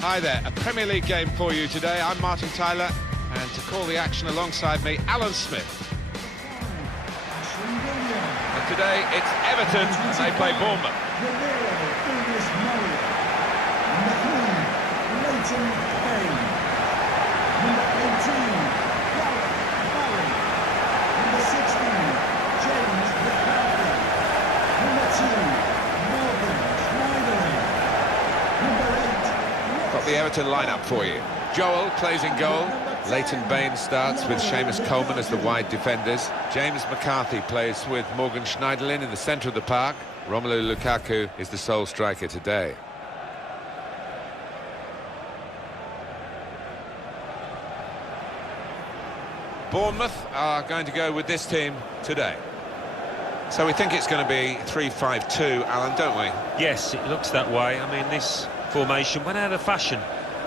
Hi there, a Premier League game for you today. I'm Martin Tyler, and to call the action alongside me, Alan Smith. And today it's Everton, and they play Bournemouth. Got the Everton lineup for you. Joel plays in goal. Leighton Baines starts with Seamus Coleman as the wide defenders. James McCarthy plays with Morgan Schneiderlin in the centre of the park. Romelu Lukaku is the sole striker today. Bournemouth are going to go with this team today. So we think it's going to be 3-5-2, Alan, don't we? Yes, it looks that way. I mean, this formation went out of fashion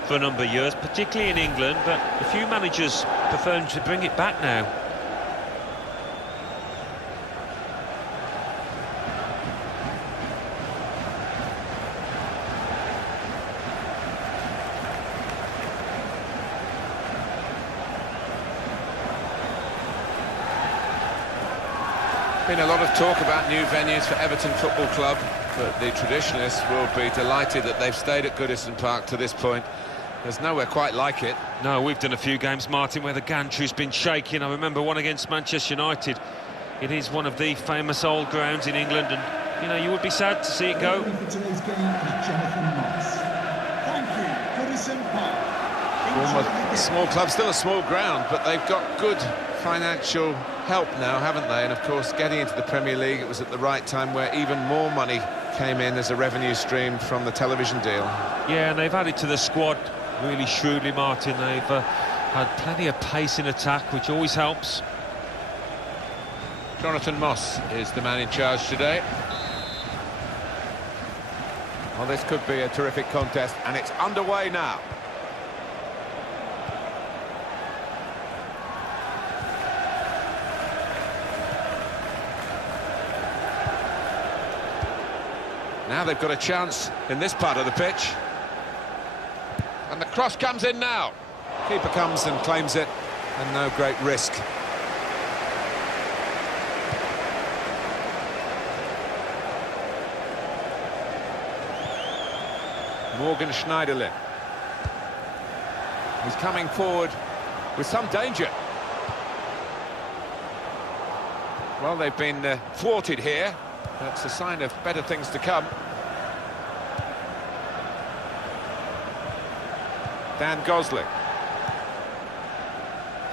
for a number of years, particularly in England, but a few managers prefer to bring it back now. Been a lot of talk about new venues for Everton Football Club, but the traditionalists will be delighted that they've stayed at Goodison Park to this point. There's nowhere quite like it. No, we've done a few games, Martin, where the gantry's been shaking. I remember one against Manchester United. It is one of the famous old grounds in England, and, you know, you would be sad to see it go. For today's game is Jonathan Moss. Thank you, Goodison Park. Bournemouth, a small club, still a small ground, but they've got good financial help now, haven't they? And of course, getting into the Premier League, it was at the right time where even more money came in as a revenue stream from the television deal. Yeah, and they've added to the squad really shrewdly, Martin. They've had plenty of pace in attack, which always helps. Jonathan Moss is the man in charge today. Well, this could be a terrific contest, and it's underway now. Now they've got a chance in this part of the pitch. And the cross comes in now. Keeper comes and claims it, and no great risk. Morgan Schneiderlin. He's coming forward with some danger. Well, they've been thwarted here. That's a sign of better things to come. Dan Gosling.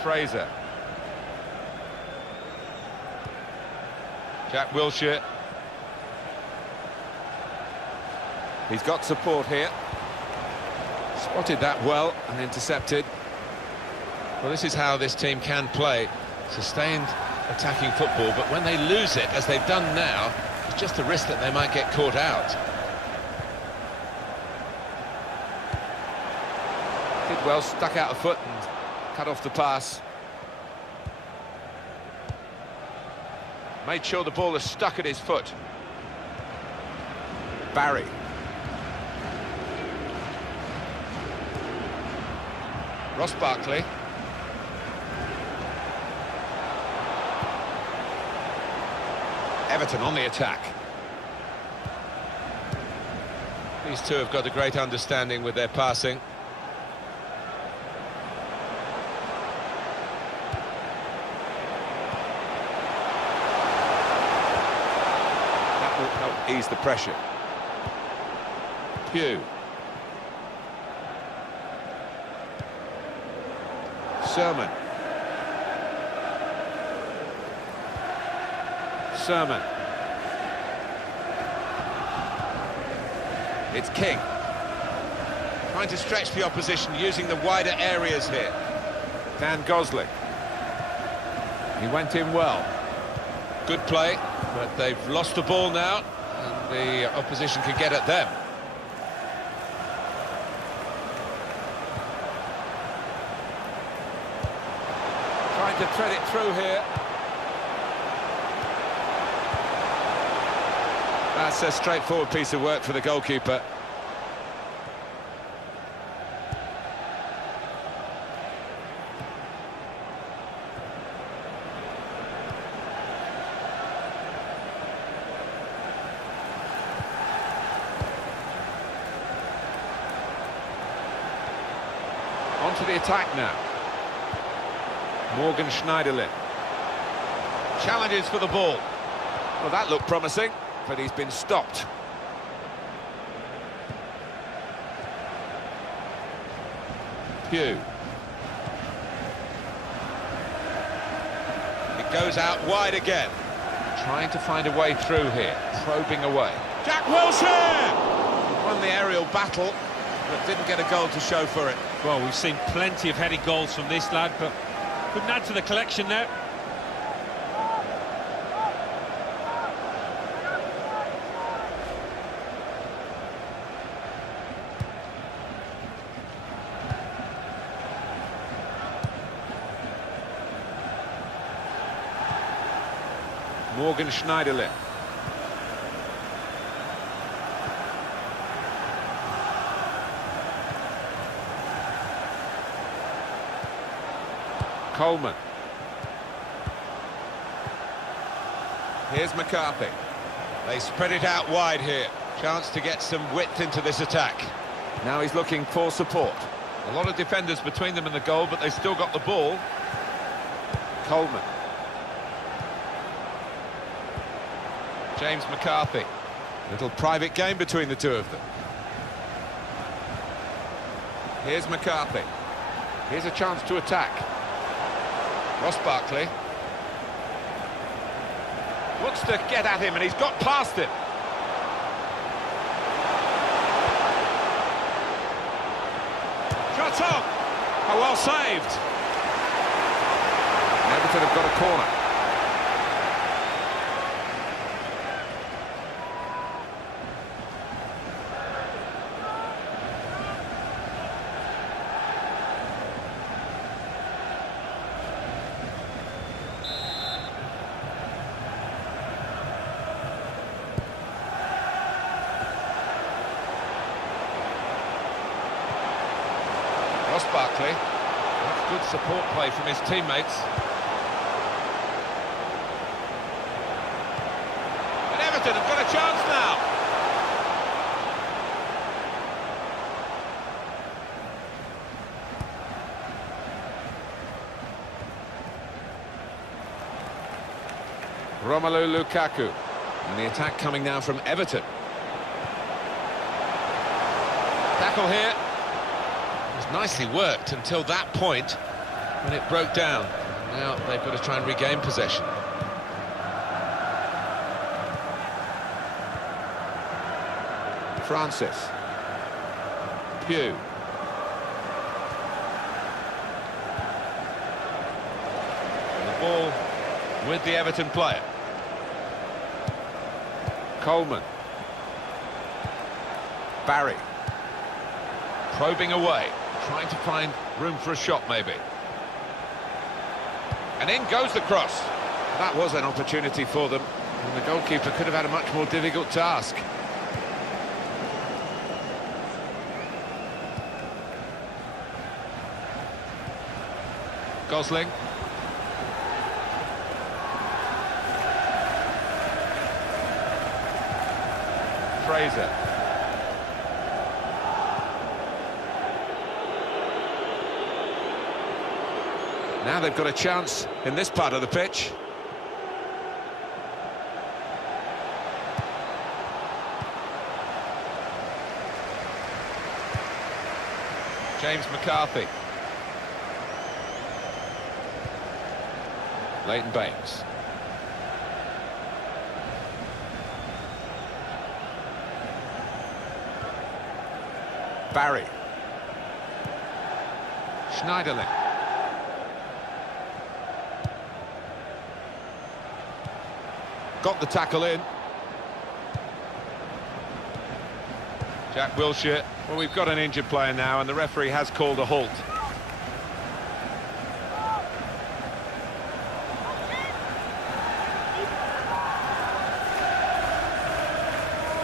Fraser. Jack Wilshere. He's got support here. Spotted that well and intercepted. Well, this is how this team can play. Sustained attacking football, but when they lose it, as they've done now, it's just a risk that they might get caught out. Did well, stuck out a foot and cut off the pass. Made sure the ball is stuck at his foot. Barry. Ross Barkley. Everton on the attack. These two have got a great understanding with their passing. That will help ease the pressure. Pugh. Sermon. Sermon. It's King. Trying to stretch the opposition using the wider areas here. Dan Gosling. He went in well. Good play, but they've lost the ball now, and the opposition can get at them. Trying to thread it through here. That's a straightforward piece of work for the goalkeeper. to the attack now. Morgan Schneiderlin. Challenges for the ball. Well, that looked promising, but he's been stopped. Pew. It goes out wide again. Trying to find a way through here. Probing away. Jack Wilshere! Won the aerial battle, but didn't get a goal to show for it. Well, we've seen plenty of heading goals from this lad, but couldn't add to the collection there. Morgan Schneiderlin. Coleman. Here's McCarthy. They spread it out wide here. Chance to get some width into this attack. Now he's looking for support. A lot of defenders between them and the goal, but they still got the ball. Coleman. James McCarthy. Little private game between the two of them. Here's McCarthy. Here's a chance to attack. Ross Barkley. Wants to get at him, and he's got past him. Shot on! Oh, well saved. Everton have got a corner. Ross Barkley. That's good support play from his teammates. And Everton have got a chance now. Romelu Lukaku. And the attack coming now from Everton. Tackle here. It was nicely worked until that point when it broke down. Now they've got to try and regain possession. Francis. Pew. The ball with the Everton player. Coleman. Barry. Probing away, trying to find room for a shot maybe. And in goes the cross. That was an opportunity for them, and the goalkeeper could have had a much more difficult task. Gosling. Fraser. Now they've got a chance in this part of the pitch. James McCarthy. Leighton Baines. Barry. Schneiderlin. Got the tackle in. Jack Wilshere. Well, we've got an injured player now, and the referee has called a halt.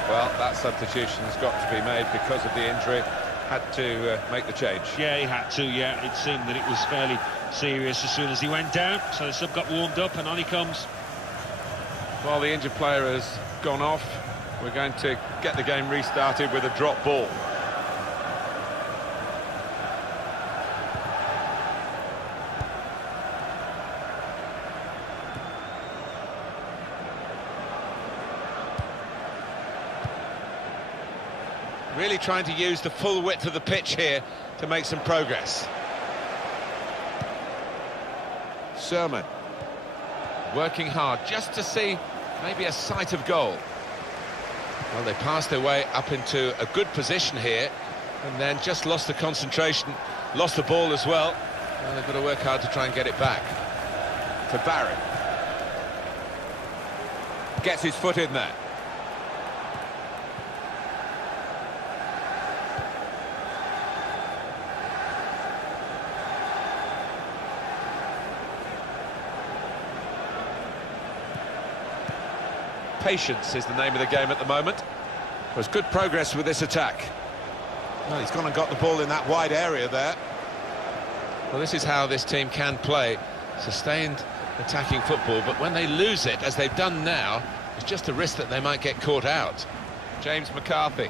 Well, that substitution has got to be made because of the injury. Had to make the change. Yeah, he had to, yeah. It seemed that it was fairly serious as soon as he went down. So the sub got warmed up, and on he comes. Well, the injured player has gone off. We're going to get the game restarted with a drop ball. Really trying to use the full width of the pitch here to make some progress. Sermon. Working hard just to see maybe a sight of goal. Well, they passed their way up into a good position here and then just lost the concentration, lost the ball as well. Well, they've got to work hard to try and get it back. To Barry. Gets his foot in there. Patience is the name of the game at the moment. There's good progress with this attack. Well, he's gone and got the ball in that wide area there. Well, this is how this team can play. Sustained attacking football, but when they lose it, as they've done now, it's just a risk that they might get caught out. James McCarthy.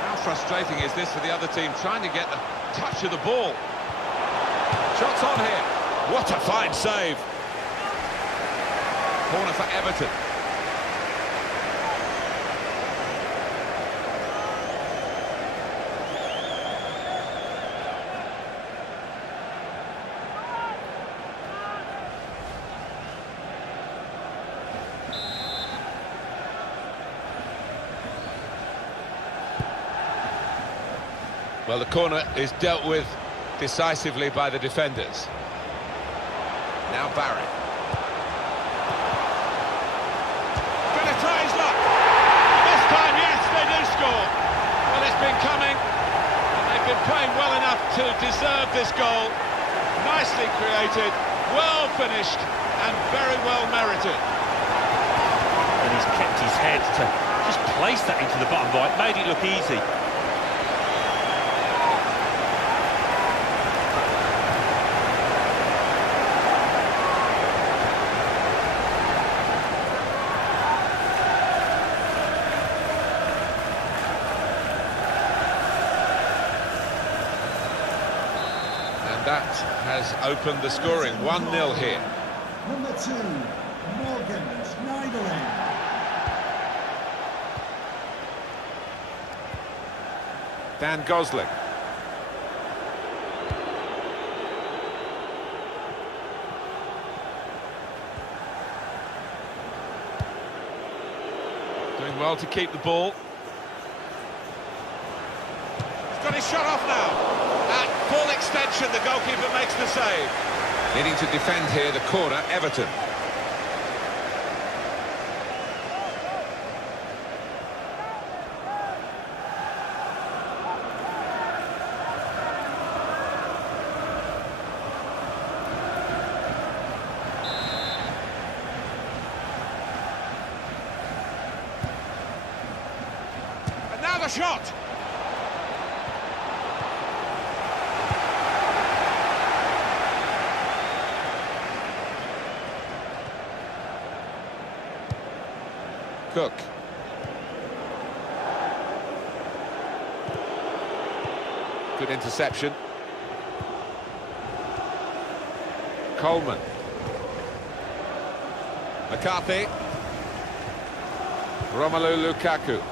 How frustrating is this for the other team, trying to get the touch of the ball. Shots on here. What a fine save. Corner for Everton. Well, the corner is dealt with decisively by the defenders. Now Barry. Gonna try his luck. This time, yes, they do score. Well, it's been coming, and they've been playing well enough to deserve this goal. Nicely created, well finished, and very well merited. And he's kept his head to just place that into the bottom right, made it look easy. That has opened the scoring, 1-0 here. Number 2, Morgan Schneiderlin. Dan Gosling. Doing well to keep the ball. He's got his shot off now. At full extension, the goalkeeper makes the save. Needing to defend here, the corner, Everton. And now the shot. Cook. Good interception. Coleman. McCarthy. Romelu Lukaku.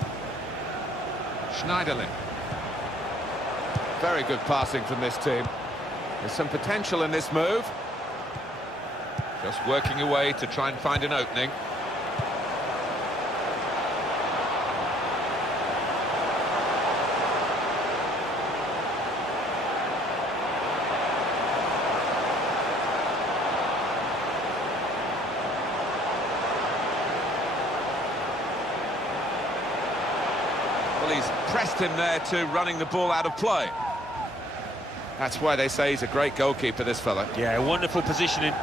Schneiderlin. Very good passing from this team. There's some potential in this move. Just working away to try and find an opening. Well, he's pressed him there to running the ball out of play. That's why they say he's a great goalkeeper, this fella. Yeah, wonderful positioning.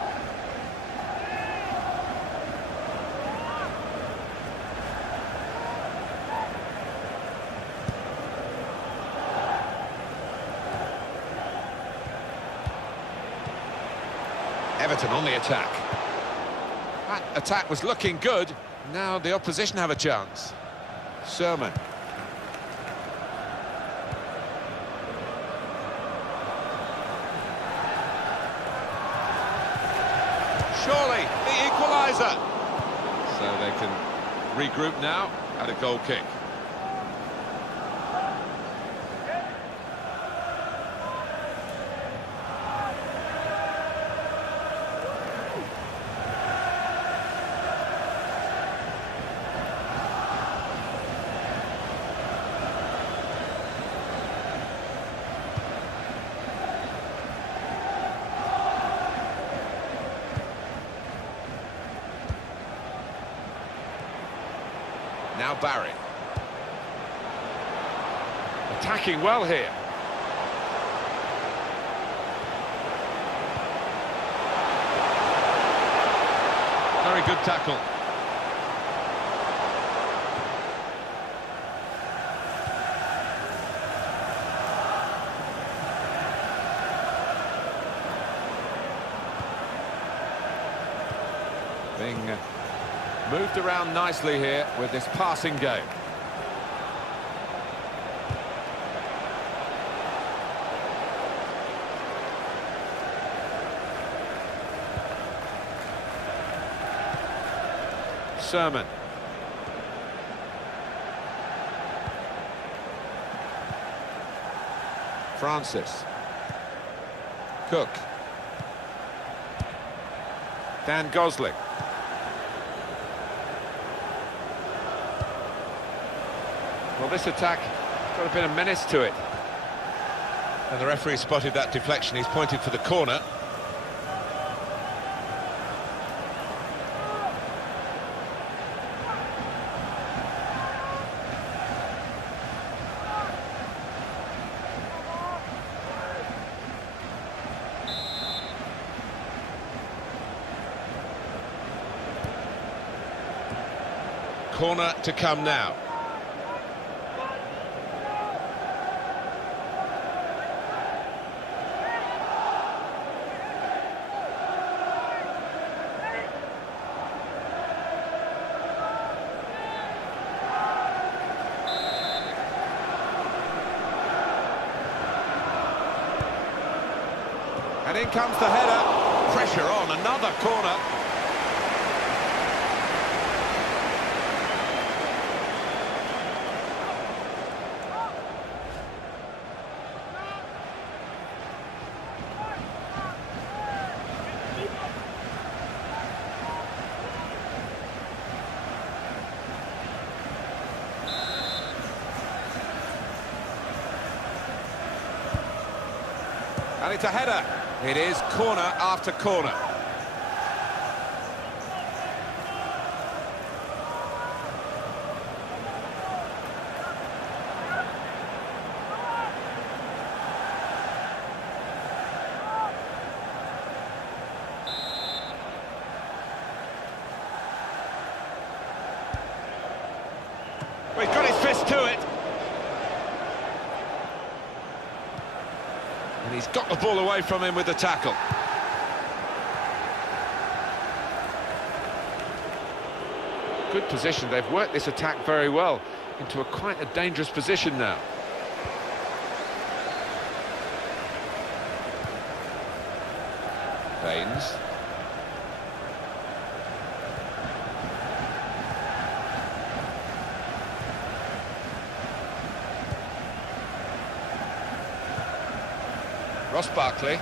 Everton on the attack. That attack was looking good. Now the opposition have a chance. Sermon. Surely the equaliser. So they can regroup now. Had a goal kick. Now Barry. Attacking well here. Very good tackle. Being moved around nicely here with this passing game. Sermon. Francis. Cook. Dan Gosling. Well, this attack got a bit of menace to it. And the referee spotted that deflection. He's pointed for the corner. Corner to come now. And in comes the header. Pressure on, another corner. And it's a header. It is corner after corner. Well, he's got his fist to it. And he's got the ball away from him with the tackle. Good position. They've worked this attack very well into quite a dangerous position now. Baines. Ross Barkley,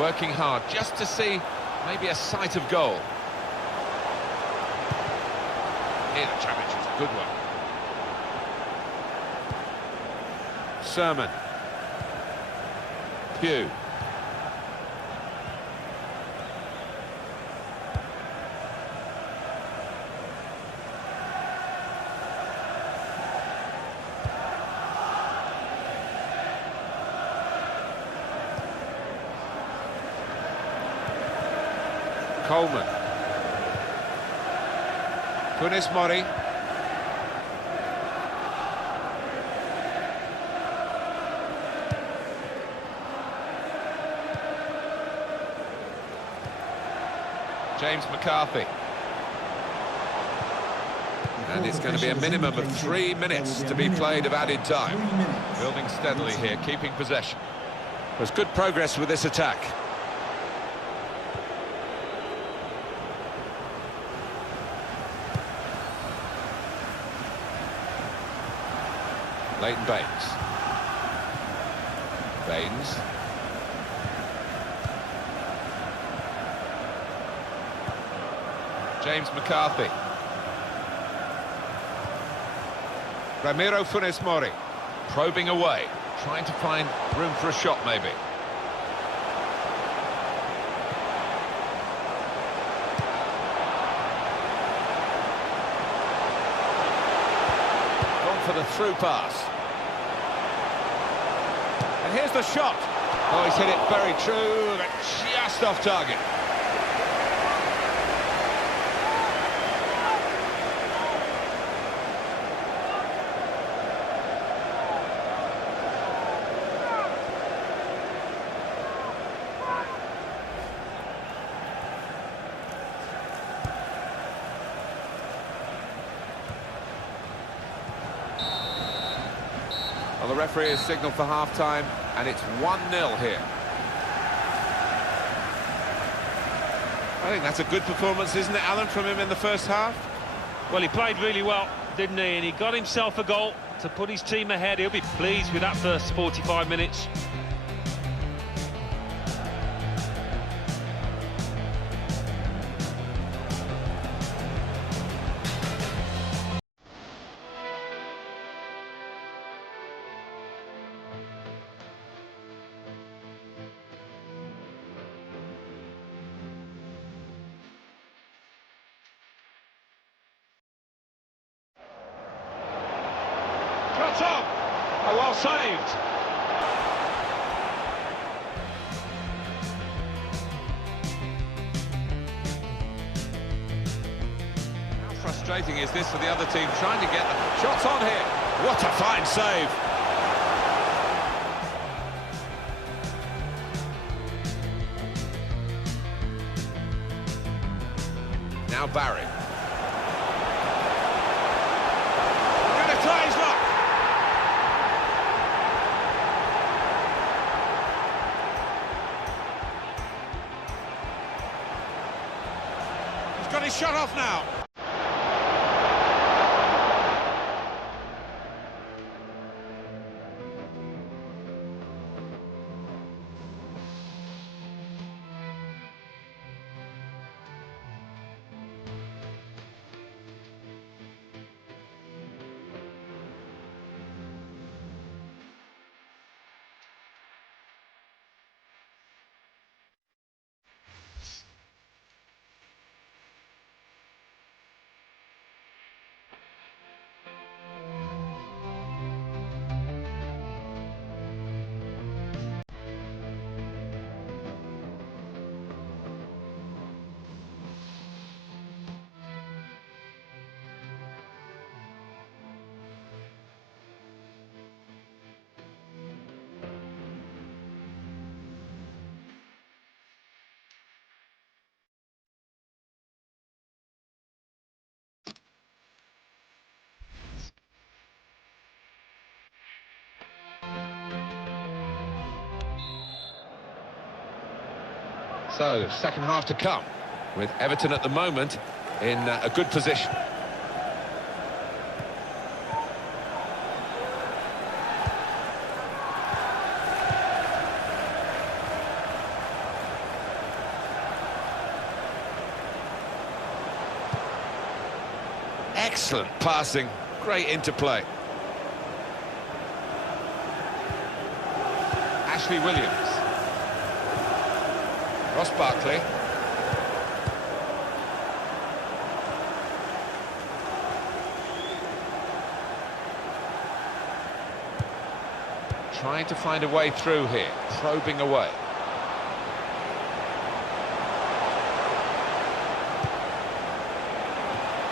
working hard just to see maybe a sight of goal. Here the challenge is a good one. Sermon. Pugh. Coleman. Funes Mori. James McCarthy. And it's going to be a minimum of 3 minutes to be played of added time. Building steadily here, keeping possession. There's good progress with this attack. Leighton Baines. Baines. James McCarthy. Ramiro Funes Mori. Probing away. Trying to find room for a shot, maybe. Gone for the through pass. And here's the shot. Oh, he's hit it very true, but just off target. Well, the referee has signalled for half-time, and it's 1-0 here. I think that's a good performance, isn't it, Alan, from him in the first half? Well, he played really well, didn't he? And he got himself a goal to put his team ahead. He'll be pleased with that first 45 minutes. Shot on! Oh, well saved. How frustrating is this for the other team trying to get the shots on here? What a fine save! Now Barry. Got his shot off now. So, second half to come, with Everton at the moment in a good position. Excellent passing, great interplay. Ashley Williams. Ross Barkley. Trying to find a way through here, probing away.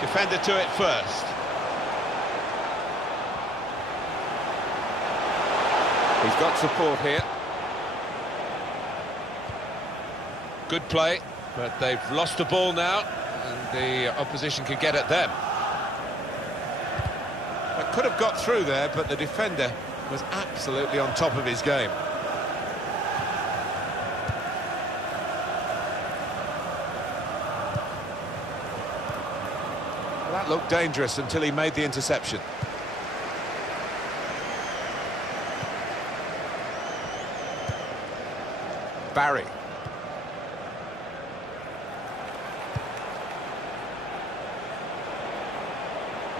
Defender to it first. He's got support here. Good play, but they've lost the ball now, and the opposition can get at them. They could have got through there, but the defender was absolutely on top of his game. Well, that looked dangerous until he made the interception. Barry.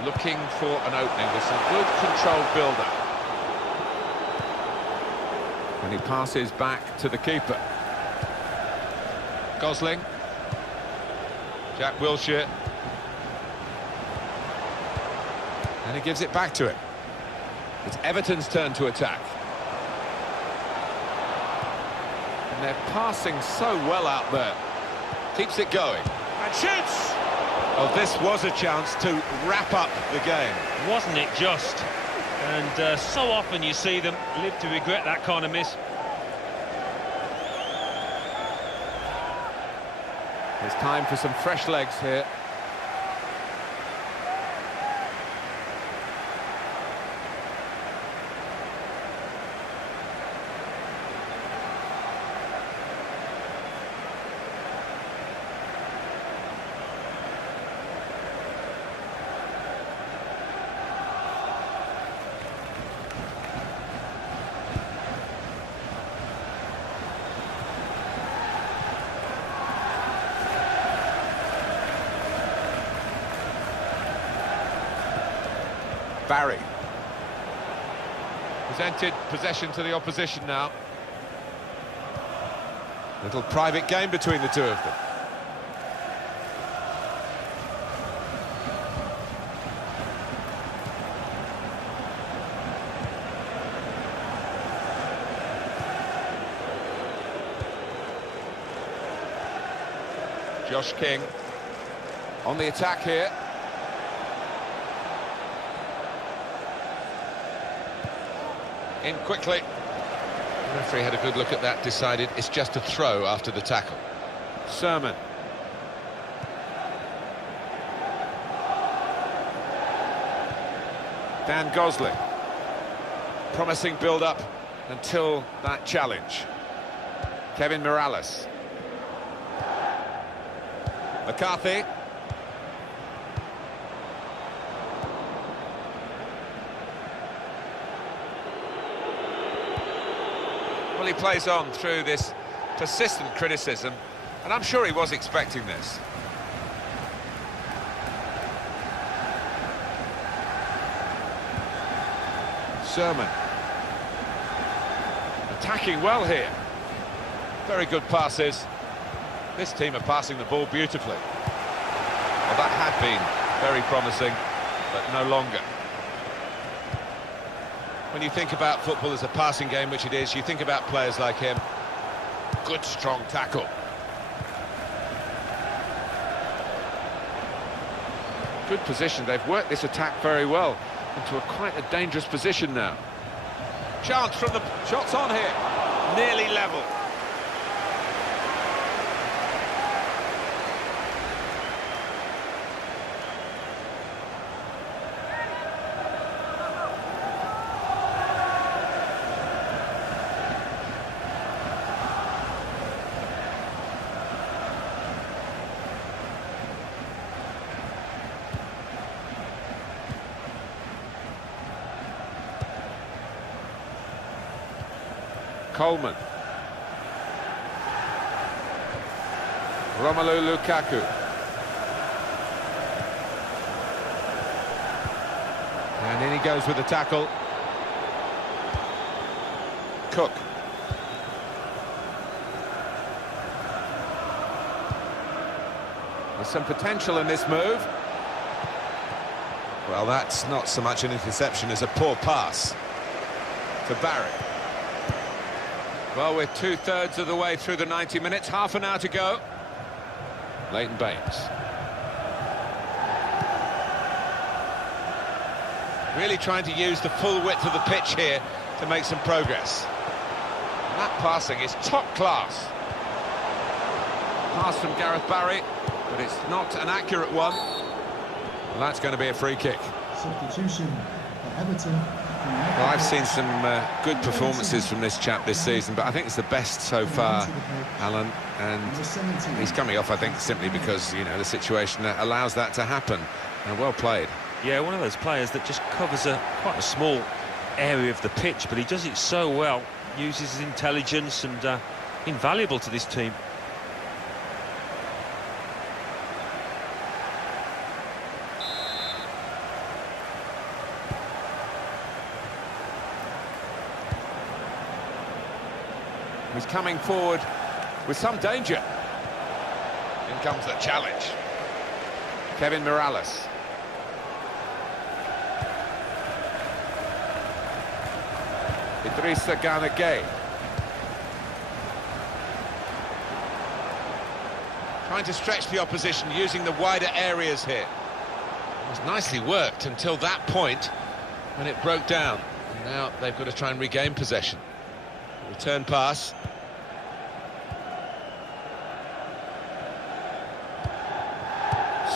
Looking for an opening with some good controlled build-up. And he passes back to the keeper. Gosling. Jack Wilshere. And he gives it back to him. It's Everton's turn to attack. And they're passing so well out there. Keeps it going. And shoots! Oh, this was a chance to wrap up the game. Wasn't it just? And so often you see them live to regret that kind of miss. It's time for some fresh legs here. Barry. Presented possession to the opposition now. Little private game between the two of them. Josh King on the attack here. In quickly. The referee had a good look at that, decided it's just a throw after the tackle. Sermon. Dan Gosling. Promising build-up until that challenge. Kevin Morales. McCarthy. Well, he plays on through this persistent criticism, and I'm sure he was expecting this. Sermon. Attacking well here. Very good passes. This team are passing the ball beautifully. Well, that had been very promising, but no longer. When you think about football as a passing game, which it is, you think about players like him. Good, strong tackle. Good position. They've worked this attack very well into quite a dangerous position now. Chance from the... Shots on here. Nearly level. Coleman. Romelu Lukaku. And in he goes with the tackle. Cook. There's some potential in this move. Well, that's not so much an interception as a poor pass to Barry. Well, we're 2/3 of the way through the 90 minutes, half an hour to go. Leighton Baines. Really trying to use the full width of the pitch here to make some progress. And that passing is top class. Pass from Gareth Barry, but it's not an accurate one. Well, that's going to be a free kick. Substitution for Everton. Well, I've seen some good performances from this chap this season, but I think it's the best so far, Alan, and he's coming off, I think, simply because, you know, the situation allows that to happen. And well played. Yeah, one of those players that just covers quite a small area of the pitch, but he does it so well, uses his intelligence and invaluable to this team. He's coming forward with some danger. In comes the challenge. Kevin Morales. Idrissa Gana Gueye. Trying to stretch the opposition using the wider areas here. It was nicely worked until that point when it broke down. And now they've got to try and regain possession. Return pass.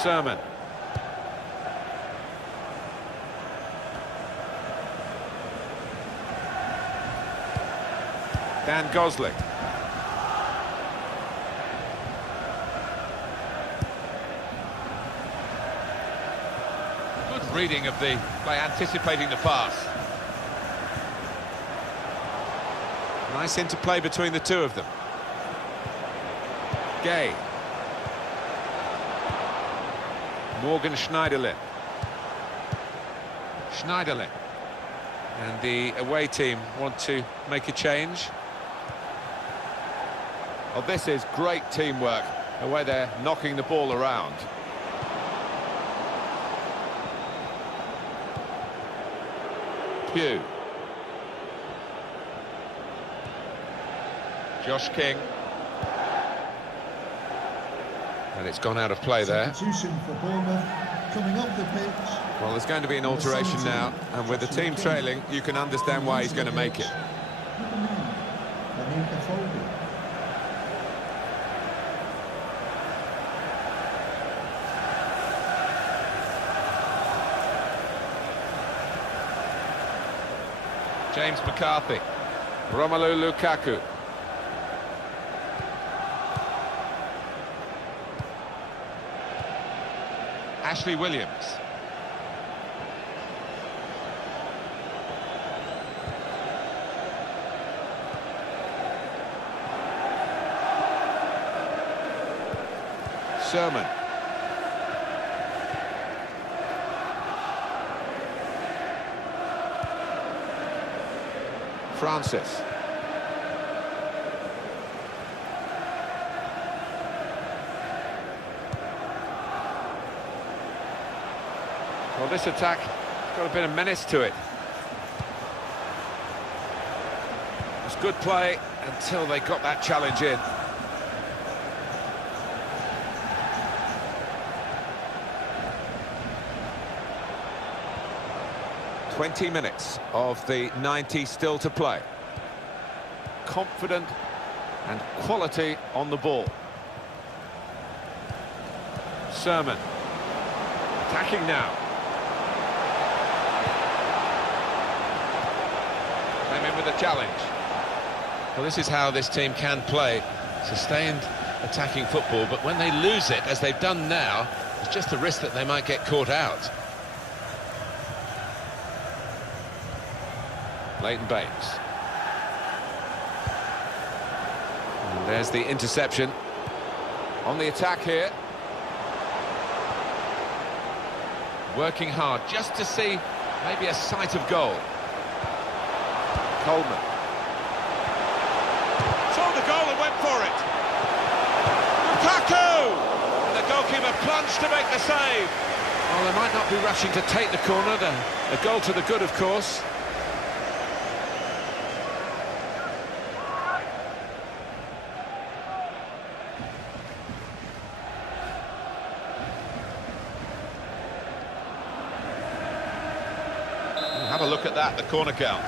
Sermon. Dan Gosling. Good reading of the play, anticipating the pass. Nice interplay between the two of them. Gueye. Morgan Schneiderlin. Schneiderlin. And the away team want to make a change. Oh, this is great teamwork, the way they're knocking the ball around. Pugh. Josh King. And it's gone out of play there. Substitution for Bournemouth coming off the pitch. Well, there's going to be an alteration now, and with the team trailing, you can understand why he's going to make it. James McCarthy. Romelu Lukaku. Ashley Williams. Sermon. Francis. Well, this attack has got a bit of menace to it. It was good play until they got that challenge in. "20 minutes of the 90 still to play. Confident and quality on the ball. Sermon. Attacking now. Came in with a challenge. Well, this is how this team can play. Sustained attacking football, but when they lose it, as they've done now, it's just a risk that they might get caught out. Leighton Baines. And there's the interception. On the attack here. Working hard just to see maybe a sight of goal. Coleman. Saw the goal and went for it. Lukaku! And the goalkeeper plunged to make the save. Well, they might not be rushing to take the corner. A goal to the good, of course. Have a look at that, the corner count.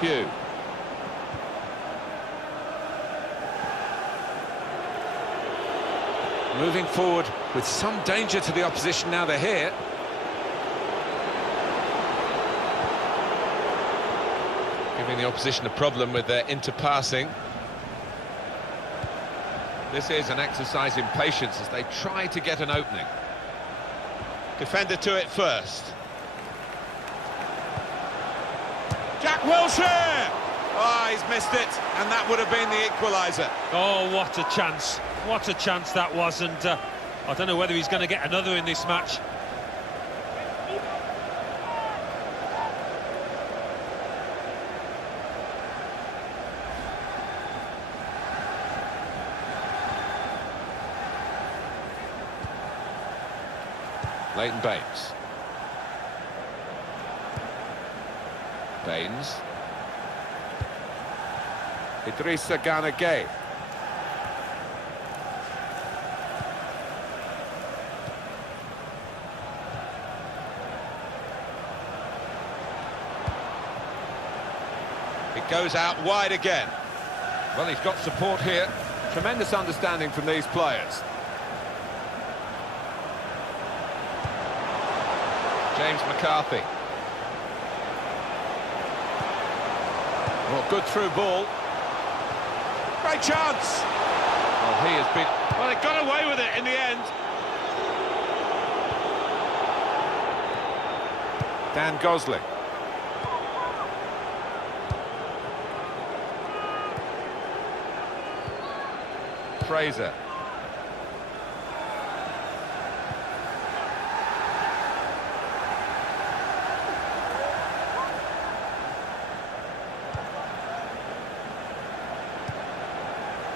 Pugh. Moving forward with some danger to the opposition now they're here. Giving the opposition a problem with their interpassing. This is an exercise in patience as they try to get an opening. Defender to it first. Jack Wilshere! Oh, he's missed it, and that would have been the equaliser. Oh, what a chance. What a chance that was, and I don't know whether he's going to get another in this match. Leighton Baines. Baines. Idrissa Gana Gueye. It goes out wide again. Well, he's got support here. Tremendous understanding from these players. James McCarthy. Well, good through ball. Great chance! Well, he has been... Well, they got away with it in the end. Dan Gosling. Fraser.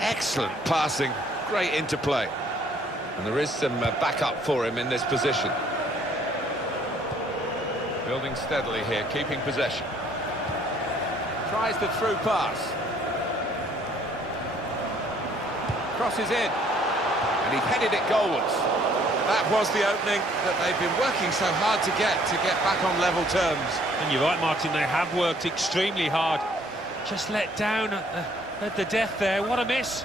Excellent passing, great interplay. And there is some backup for him in this position. Building steadily here, keeping possession. Tries the through pass. Crosses in. And he headed it goalwards. That was the opening that they've been working so hard to get back on level terms. And you're right, Martin, they have worked extremely hard. Just let down at the death there. What a miss.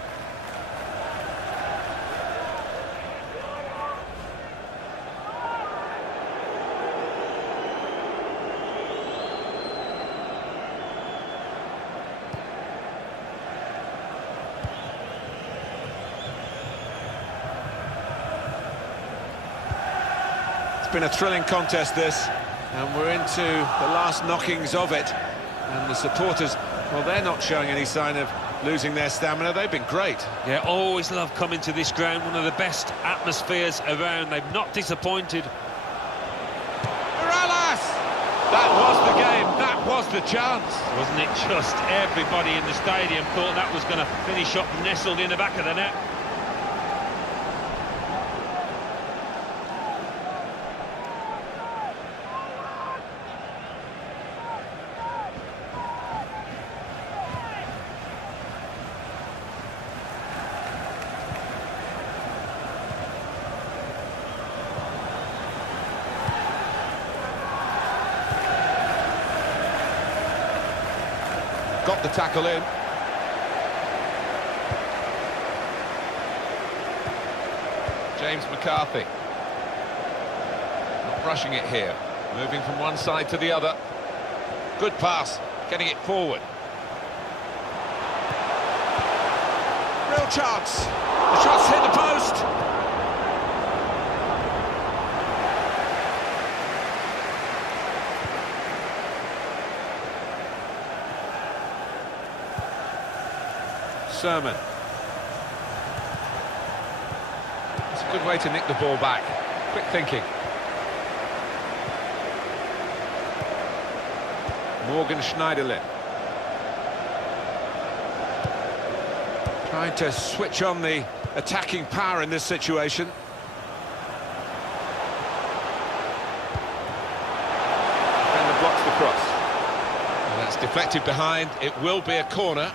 It's been a thrilling contest, this, and we're into the last knockings of it. And the supporters, well, they're not showing any sign of losing their stamina. They've been great. Yeah, always love coming to this ground. One of the best atmospheres around. They've not disappointed. Morales! That was the game. That was the chance. Wasn't it just everybody in the stadium thought that was going to finish up nestled in the back of the net? Got the tackle in. James McCarthy. Not rushing it here. Moving from one side to the other. Good pass. Getting it forward. Real chance. The shot's hit the post. Sermon. It's a good way to nick the ball back. Quick thinking. Morgan Schneiderlin. Trying to switch on the attacking power in this situation. Defender blocks the cross. And that's deflected behind. It will be a corner.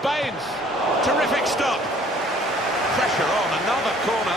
Baines, terrific stop. Pressure on, another corner.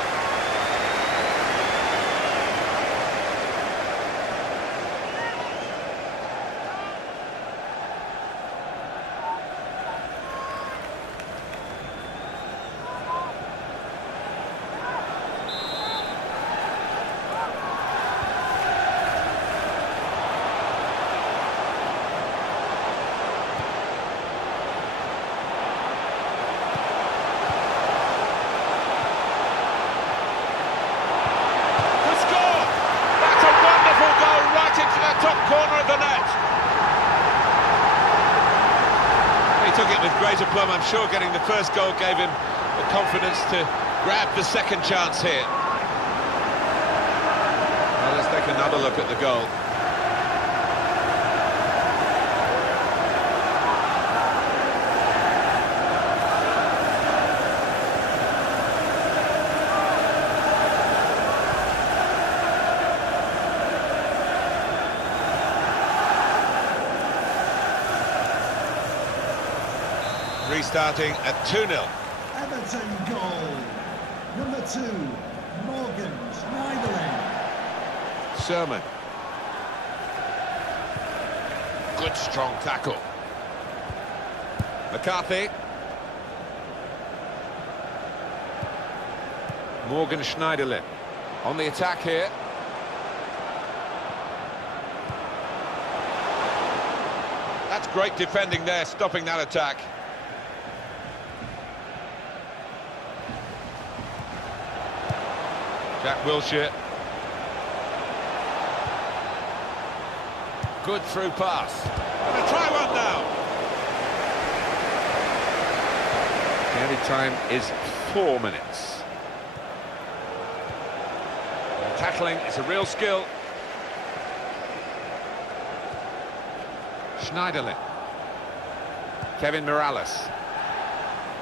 He took it with great aplomb. I'm sure getting the first goal gave him the confidence to grab the second chance here. Well, let's take another look at the goal. Restarting at 2-0. Everton goal. Number 2, Morgan Schneiderlin. Sermon. Good strong tackle. McCarthy. Morgan Schneiderlin on the attack here. That's great defending there, stopping that attack. Jack Wilshere. Good through pass. Gonna try one now. The added time is 4 minutes. The tackling is a real skill. Schneiderlin. Kevin Morales.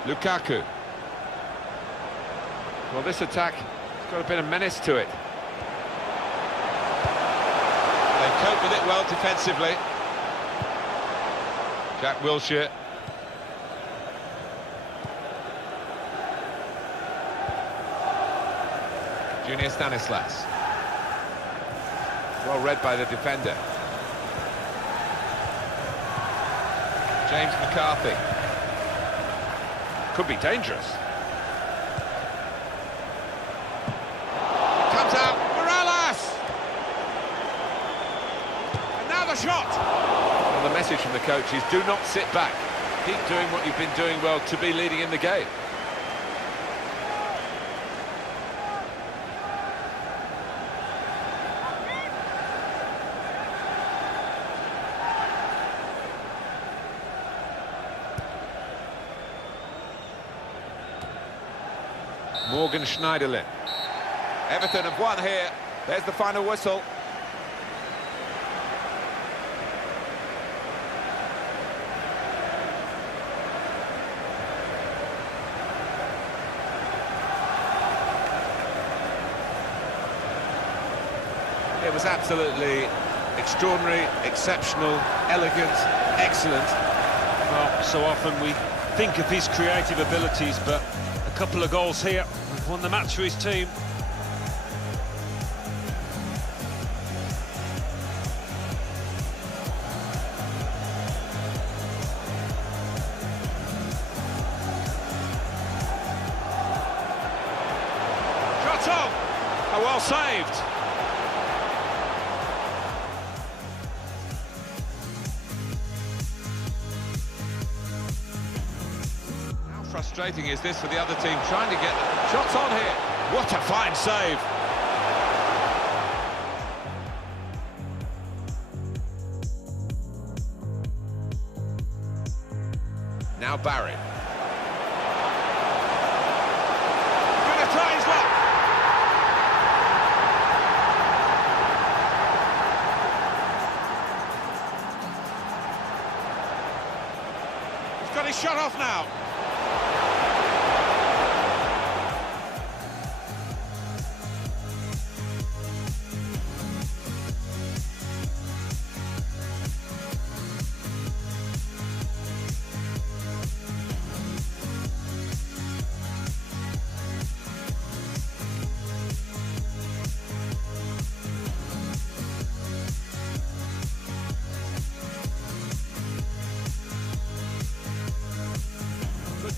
Lukaku. Well, this attack got a bit of menace to it. They cope with it well defensively. Jack Wilshere. Junior Stanislas. Well read by the defender. James McCarthy. Could be dangerous. Shot! Well, the message from the coach is do not sit back. Keep doing what you've been doing well to be leading in the game. Morgan Schneiderlin. Everton have won here. There's the final whistle. It was absolutely extraordinary, exceptional, elegant, excellent. Well, so often we think of his creative abilities, but a couple of goals here have won the match for his team. Shot on! Oh, well saved. Frustrating is this for the other team, trying to get the shots on here. What a fine save. Now Barry. Gonna try his luck. He's got his shot off now.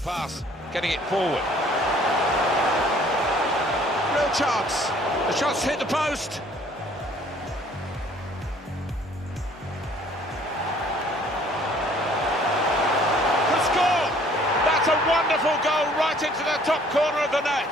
Pass, getting it forward. Real chance. The shot's hit the post. The score! That's a wonderful goal right into the top corner of the net.